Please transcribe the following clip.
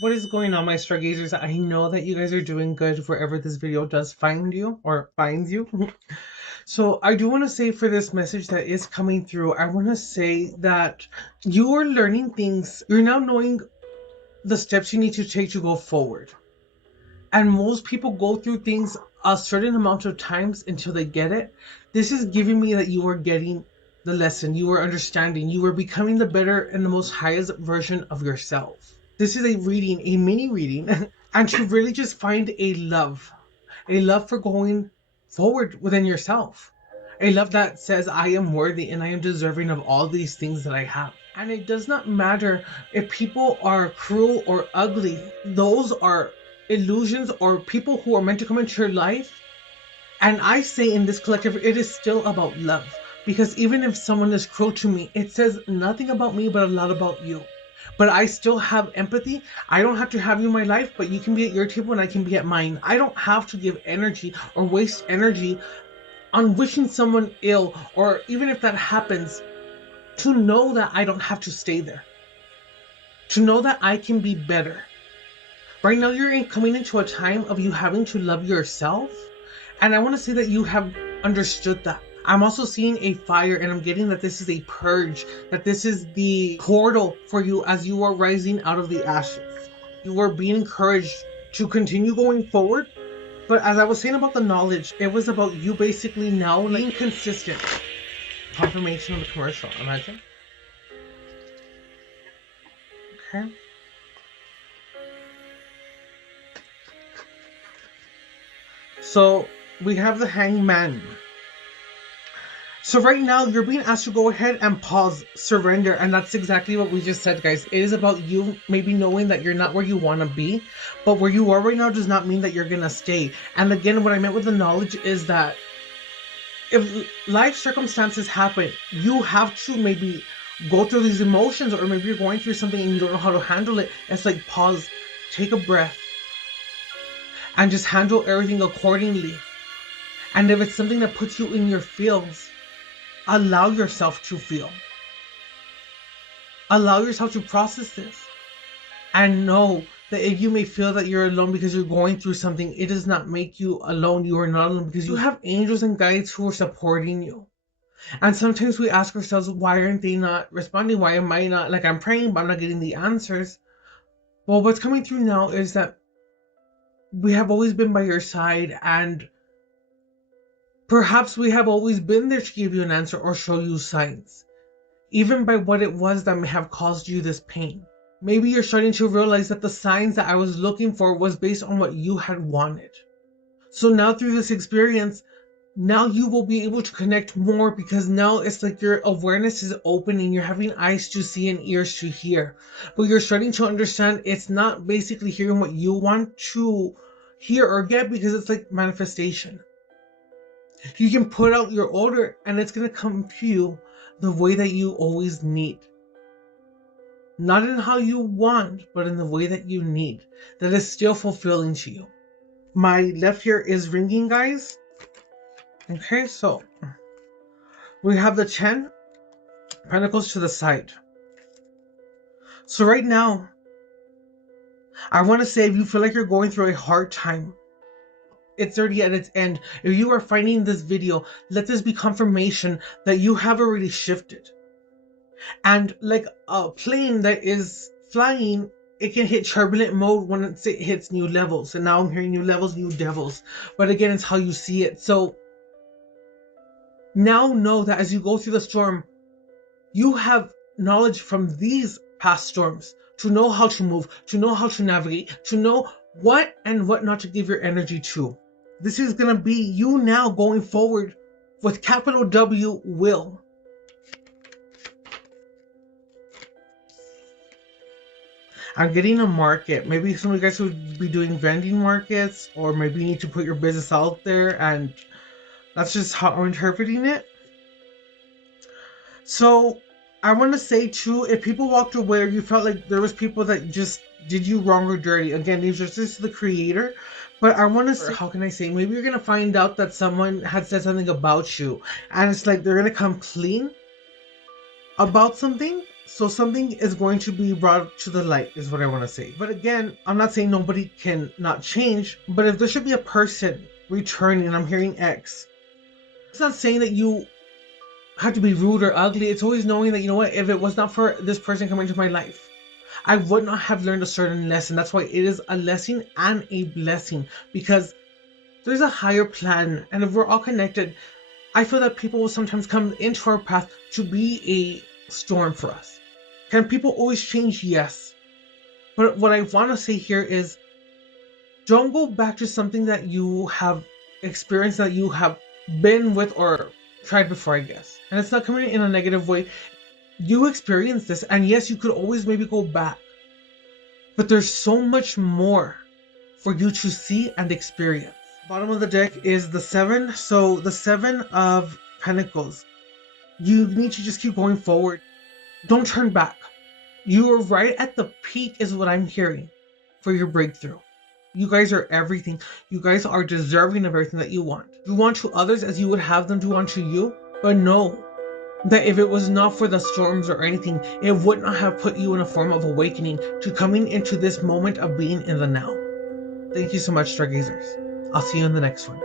What is going on, my stargazers? I know that you guys are doing good wherever this video does find you or finds you. So I do want to say for this message that is coming through, I want to say that you are learning things. You're now knowing the steps you need to take to go forward. And most people go through things a certain amount of times until they get it. This is giving me that you are getting the lesson, you are understanding, you are becoming the better and the most highest version of yourself. This is a reading, a mini reading, and to really just find a love for going forward within yourself. A love that says, I am worthy and I am deserving of all these things that I have. And it does not matter if people are cruel or ugly, those are illusions or people who are meant to come into your life. And I say in this collective, it is still about love. Because even if someone is cruel to me, it says nothing about me but a lot about you. But I still have empathy. I don't have to have you in my life, but you can be at your table and I can be at mine. I don't have to give energy or waste energy on wishing someone ill, or even if that happens, to know that I don't have to stay there. To know that I can be better. Right now, you're coming into a time of you having to love yourself. And I want to say that you have understood that. I'm also seeing a fire, and I'm getting that this is a purge, that this is the portal for you as you are rising out of the ashes. You are being encouraged to continue going forward. But as I was saying about the knowledge, it was about you basically now being consistent. Confirmation of the commercial, imagine. Okay. So we have the hangman. So right now you're being asked to go ahead and pause, surrender, and that's exactly what we just said, guys. It is about you maybe knowing that you're not where you want to be, but where you are right now does not mean that you're gonna stay. And again, what I meant with the knowledge is that if life circumstances happen, you have to maybe go through these emotions, or maybe you're going through something and you don't know how to handle it. It's like pause, take a breath, and just handle everything accordingly. And if it's something that puts you in your feels, allow yourself to feel. Allow yourself to process this. And know that if you may feel that you're alone because you're going through something, it does not make you alone. You are not alone because you have angels and guides who are supporting you. And sometimes we ask ourselves, why aren't they not responding? Why am I not, like, I'm praying, but I'm not getting the answers? Well, what's coming through now is that we have always been by your side, and perhaps we have always been there to give you an answer or show you signs, even by what it was that may have caused you this pain. Maybe you're starting to realize that the signs that I was looking for was based on what you had wanted. So now through this experience, now you will be able to connect more, because now it's like your awareness is opening. You're having eyes to see and ears to hear. But you're starting to understand it's not basically hearing what you want to hear or get, because it's like manifestation. You can put out your order and it's going to come to you the way that you always need. Not in how you want, but in the way that you need. That is still fulfilling to you. My left ear is ringing, guys. Okay, so we have the 10 Pentacles to the side. So right now, I want to say, if you feel like you're going through a hard time, it's already at its end. If you are finding this video, let this be confirmation that you have already shifted. And like a plane that is flying, it can hit turbulent mode when it hits new levels. And now I'm hearing new levels, new devils. But again, it's how you see it. So now know that as you go through the storm, you have knowledge from these past storms to know how to move, to know how to navigate, to know what and what not to give your energy to. This is going to be you now going forward with capital W, will. I'm getting a market. Maybe some of you guys would be doing vending markets, or maybe you need to put your business out there, and that's just how I'm interpreting it. So I want to say too, if people walked away or you felt like there was people that just did you wrong or dirty, again, these are just the creator. But I want to say, how can I say, maybe you're going to find out that someone had said something about you, and it's like they're going to come clean about something. So something is going to be brought to the light is what I want to say. But again, I'm not saying nobody can not change, but if there should be a person returning, and I'm hearing X, it's not saying that you have to be rude or ugly. It's always knowing that, you know what, if it was not for this person coming into my life, I would not have learned a certain lesson. That's why it is a lesson and a blessing, because there's a higher plan. And if we're all connected, I feel that people will sometimes come into our path to be a storm for us. Can people always change? Yes. But what I want to say here is, don't go back to something that you have experienced, that you have been with or tried before, I guess. And it's not coming in a negative way. You experienced this, and yes, you could always maybe go back. But there's so much more for you to see and experience. Bottom of the deck is the 7. So the 7 of Pentacles. You need to just keep going forward. Don't turn back. You are right at the peak is what I'm hearing for your breakthrough. You guys are everything. You guys are deserving of everything that you want. You want to others as you would have them do unto you. But know that if it was not for the storms or anything, it would not have put you in a form of awakening to coming into this moment of being in the now. Thank you so much, stargazers. I'll see you in the next one.